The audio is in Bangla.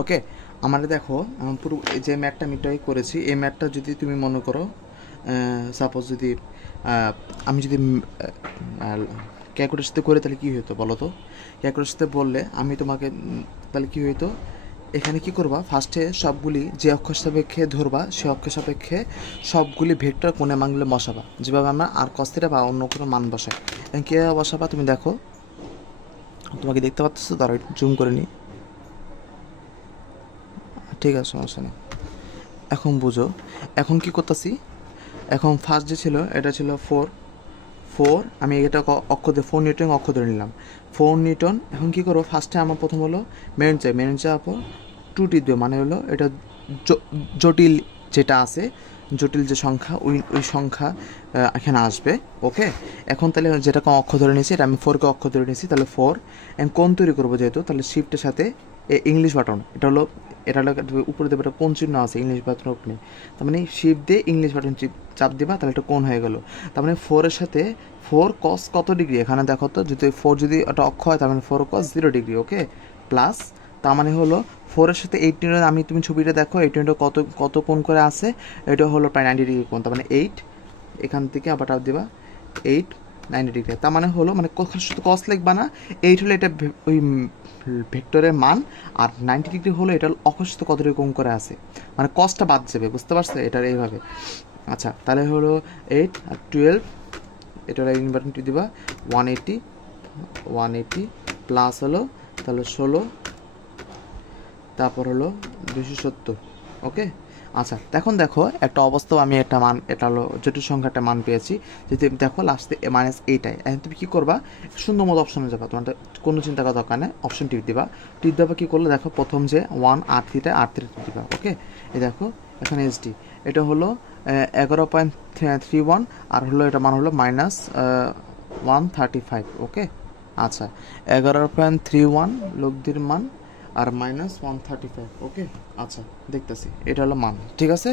ওকে, আমার দেখো পুরো যে ম্যাথটা আমি ট্রাই করেছি, এই ম্যাথটা যদি তুমি মনে করো সাপোজ যদি আমি যদি ক্যালকুলেশনতে করে তাহলে কী হতো বলো তো? ক্যালকুলেশনতে বললে আমি তোমাকে তাহলে কী হইতো, এখানে কি করবা, ফার্স্টে সবগুলি যে অক্ষর সাপেক্ষে ধরবা সে অক্ষর সাপেক্ষে সবগুলি ভেক্টর কোণে মানগুলো বসাবা, যেভাবে আমরা আর কস্তিটা বা অন্য কোনো মান বসাই। এখন কীভাবে বসাবা তুমি দেখো, তোমাকে দেখতে পাচ্ছ, তারা জুম করে নিই, ঠিক আছে সমস্যা নেই। এখন বুঝো, এখন কি করতেছি, এখন ফার্স্ট যে ছিল এটা ছিল 4, আমি এটা অক্ষ দিয়ে 4 নিউটন অক্ষ ধরে নিলাম, 4 নিউটন। এখন কি করবো, ফার্স্টে আমার প্রথম হলো মেরুন চাপ 2T দেবো, মানে হলো এটা জটিল যেটা আছে, জটিল যে সংখ্যা ওই সংখ্যা এখানে আসবে। ওকে, এখন তাহলে যেটা অক্ষ ধরে নিয়েছি, এটা আমি 4কে অক্ষ ধরে নিয়েছি, তাহলে 4। এখন কোণ তৈরি করবো যেহেতু, তাহলে শিফটের সাথে ইংলিশ বাটন, এটা হলো উপরে দেবে, একটা কোণ চিহ্ন আছে ইংলিশ বাটনের উপরে, তার মানে শিফট দিয়ে ইংলিশ বাটন চাপ দিবা, তাহলে একটা কোণ হয়ে গেল। তার মানে 4-এর সাথে 4 cos কত ডিগ্রি, এখানে দেখো তো, যদি 4 যদি একটা অক্ষ হয় তার মানে 4 cos 0 ডিগ্রি। ওকে, প্লাস তার মানে হলো 4-এর সাথে 8 নিউটন, আমি তুমি ছবিটা দেখো 8 নিউটন কত কত কোণ করে আছে, এটা হলো প্রায় 90 ডিগ্রি কোণ, তার মানে 8, এখান থেকে আবার টাপ দিবা 8 90 ডিগ্রি, তার মানে হলো, মানে শুধু কস লিখবা না, 8 হলো এটা ওই ভেক্টরের মান, আর 90 ডিগ্রি হলো এটা অকস্মাৎ কত ডিগ্রি কোণ করে আছে, মানে কসটা বাদ যাবে, বুঝতে পারছো এটার এইভাবে। আচ্ছা, তাহলে হলো 8 আর 12, এটা হলো ইনভার্টেন্ট দিবা 180 প্লাস হলো তাহলে 16, তারপর হলো 270। ওকে, আচ্ছা এখন দেখো একটা অবস্থা, আমি একটা মান, এটা হলো জটিল সংখ্যা একটা মান পেয়েছি, যদি দেখো লাস্টে -8, এখন তুমি কী করবা, সুন্দর মতো অপশনে যাবা, তোমার কোনো চিন্তা করার দরকার নেই, অপশন টিপ দিবা কী করলে দেখো, প্রথম যে 1 8 দিবা। ওকে, এই দেখো এখানে SD, এটা হলো 11.31, আর হলো এটা মান হলো -135। ওকে, আচ্ছা 11.31 লব্ধির মান আর -135। ওকে, আচ্ছা দেখতেছি এটা হলো মান, ঠিক আছে।